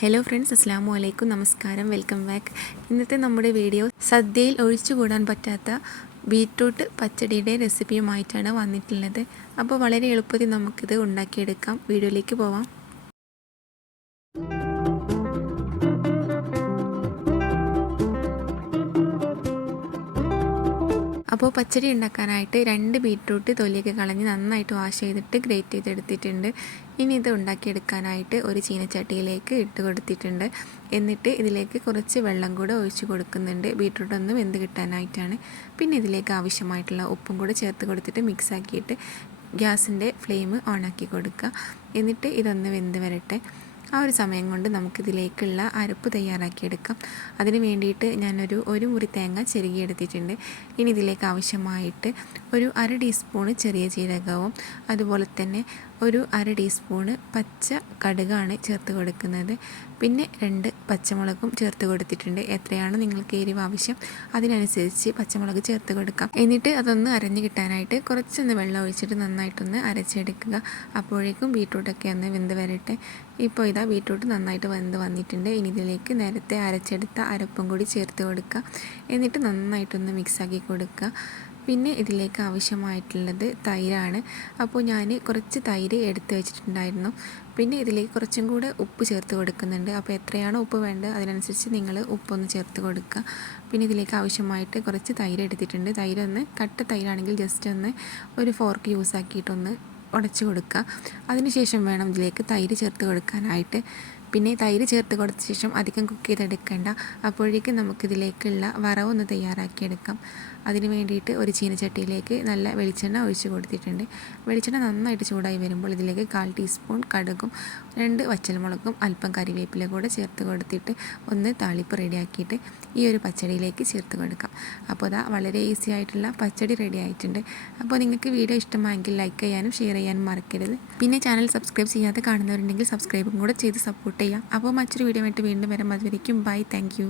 Hello friends, അസ്സാമു അലൈക്കും, നമസ്കാരം, welcome back. ഇന്നത്തെ നമ്മുടെ വീഡിയോ സദ്യയിൽ ഒഴിച്ചുകൂടാൻ പറ്റാത്ത ബീറ്റ്റൂട്ട് പച്ചടിയുടെ റെസിപ്പിയുമായിട്ടാണ് വന്നിട്ടുള്ളത്. അപ്പോൾ വളരെ എളുപ്പത്തിൽ നമുക്കിത് ഉണ്ടാക്കിയെടുക്കാം. വീഡിയോയിലേക്ക് പോവാം. അപ്പോൾ പച്ചടി ഉണ്ടാക്കാനായിട്ട് 2 ബീറ്റ്റൂട്ട് തൊലിയൊക്കെ കളഞ്ഞ് നന്നായിട്ട് വാഷ് ചെയ്തിട്ട് ഗ്രേറ്റ് ചെയ്തെടുത്തിട്ടുണ്ട്. ഇനി ഇത് ഉണ്ടാക്കിയെടുക്കാനായിട്ട് ഒരു ചീനച്ചട്ടിയിലേക്ക് ഇട്ട് കൊടുത്തിട്ടുണ്ട്. എന്നിട്ട് ഇതിലേക്ക് കുറച്ച് വെള്ളം കൂടെ ഒഴിച്ച് കൊടുക്കുന്നുണ്ട്, ബീറ്റ്റൂട്ട് ഒന്ന് വെന്ത് കിട്ടാനായിട്ടാണ്. പിന്നെ ഇതിലേക്ക് ആവശ്യമായിട്ടുള്ള ഉപ്പും കൂടെ ചേർത്ത് കൊടുത്തിട്ട് മിക്സ് ആക്കിയിട്ട് ഗ്യാസിൻ്റെ ഫ്ലെയിം ഓണാക്കി കൊടുക്കുക. എന്നിട്ട് ഇതൊന്ന് വെന്ത് വരട്ടെ. ആ ഒരു സമയം കൊണ്ട് നമുക്കിതിലേക്കുള്ള അരപ്പ് തയ്യാറാക്കിയെടുക്കാം. അതിന് വേണ്ടിയിട്ട് ഒരു മുറി തേങ്ങ ചിരകിയെടുത്തിട്ടുണ്ട്. ഇനി ഇതിലേക്ക് ആവശ്യമായിട്ട് ഒരു 1/2 ടീസ്പൂണ് ചെറിയ ജീരകവും അതുപോലെ തന്നെ ഒരു 1/2 ടീസ്പൂണ് പച്ച കടുകാണ് ചേർത്ത് കൊടുക്കുന്നത്. പിന്നെ 2 പച്ചമുളകും ചേർത്ത് കൊടുത്തിട്ടുണ്ട്. എത്രയാണ് നിങ്ങൾക്ക് എരിവ് ആവശ്യം അതിനനുസരിച്ച് പച്ചമുളക് ചേർത്ത് കൊടുക്കാം. എന്നിട്ട് അതൊന്ന് അരഞ്ഞ് കിട്ടാനായിട്ട് കുറച്ചൊന്ന് വെള്ളം ഒഴിച്ചിട്ട് നന്നായിട്ടൊന്ന് അരച്ചെടുക്കുക. അപ്പോഴേക്കും ബീറ്റ്റൂട്ടൊക്കെ ഒന്ന് വെന്ത് വരട്ടെ. ഇപ്പോൾ ഇതാ ബീറ്റ്റൂട്ട് നന്നായിട്ട് വെന്ത് വന്നിട്ടുണ്ട്. ഇനി ഇതിലേക്ക് നേരത്തെ അരച്ചെടുത്ത അരപ്പും കൂടി ചേർത്ത് കൊടുക്കുക. എന്നിട്ട് നന്നായിട്ടൊന്ന് മിക്സാക്കി കൊടുക്കുക. പിന്നെ ഇതിലേക്ക് ആവശ്യമായിട്ടുള്ളത് തൈരാണ്. അപ്പോൾ ഞാൻ കുറച്ച് തൈര് എടുത്ത് വെച്ചിട്ടുണ്ടായിരുന്നു. പിന്നെ ഇതിലേക്ക് കുറച്ചും കൂടെ ഉപ്പ് ചേർത്ത് കൊടുക്കുന്നുണ്ട്. അപ്പോൾ എത്രയാണോ ഉപ്പ് വേണ്ടത് അതിനനുസരിച്ച് നിങ്ങൾ ഉപ്പൊന്ന് ചേർത്ത് കൊടുക്കുക. പിന്നെ ഇതിലേക്ക് ആവശ്യമായിട്ട് കുറച്ച് തൈര് എടുത്തിട്ടുണ്ട്. തൈരൊന്ന് കട്ട തൈരാണെങ്കിൽ ജസ്റ്റ് ഒന്ന് ഒരു ഫോർക്ക് യൂസ് ആക്കിയിട്ടൊന്ന് ഉടച്ച് കൊടുക്കുക. അതിനുശേഷം വേണം ഇതിലേക്ക് തൈര് ചേർത്ത് കൊടുക്കാനായിട്ട്. പിന്നെ തൈര് ചേർത്ത് കൊടുത്ത ശേഷം അധികം കുക്ക് ചെയ്തെടുക്കേണ്ട. അപ്പോഴേക്കും നമുക്കിതിലേക്കുള്ള വറവൊന്ന് തയ്യാറാക്കിയെടുക്കാം. അതിന് വേണ്ടിയിട്ട് ഒരു ചീനച്ചട്ടിയിലേക്ക് നല്ല വെളിച്ചെണ്ണ ഒഴിച്ച് കൊടുത്തിട്ടുണ്ട്. വെളിച്ചെണ്ണ നന്നായിട്ട് ചൂടായി വരുമ്പോൾ ഇതിലേക്ക് 1/4 ടീസ്പൂൺ കടുകും 2 വറ്റൽമുളകും അല്പം കറിവേപ്പില കൂടെ ചേർത്ത് കൊടുത്തിട്ട് ഒന്ന് താളിപ്പ് റെഡിയാക്കിയിട്ട് ഈ ഒരു പച്ചടിയിലേക്ക് ചേർത്ത് കൊടുക്കാം. അപ്പോൾ അതാ വളരെ ഈസി ആയിട്ടുള്ള പച്ചടി റെഡി ആയിട്ടുണ്ട്. അപ്പോൾ നിങ്ങൾക്ക് വീഡിയോ ഇഷ്ടമായെങ്കിൽ ലൈക്ക് ചെയ്യാനും ഷെയർ ചെയ്യാനും മറക്കരുത്. പിന്നെ ചാനൽ സബ്സ്ക്രൈബ് ചെയ്യാതെ കാണുന്നവരുണ്ടെങ്കിൽ സബ്സ്ക്രൈബും കൂടെ ചെയ്ത് സപ്പോർട്ട് ചെയ്യാം. അപ്പോൾ മറ്റൊരു വീഡിയോ ആയിട്ട് വീണ്ടും വരാം. അതുവരേക്കും ബൈ, താങ്ക് യു.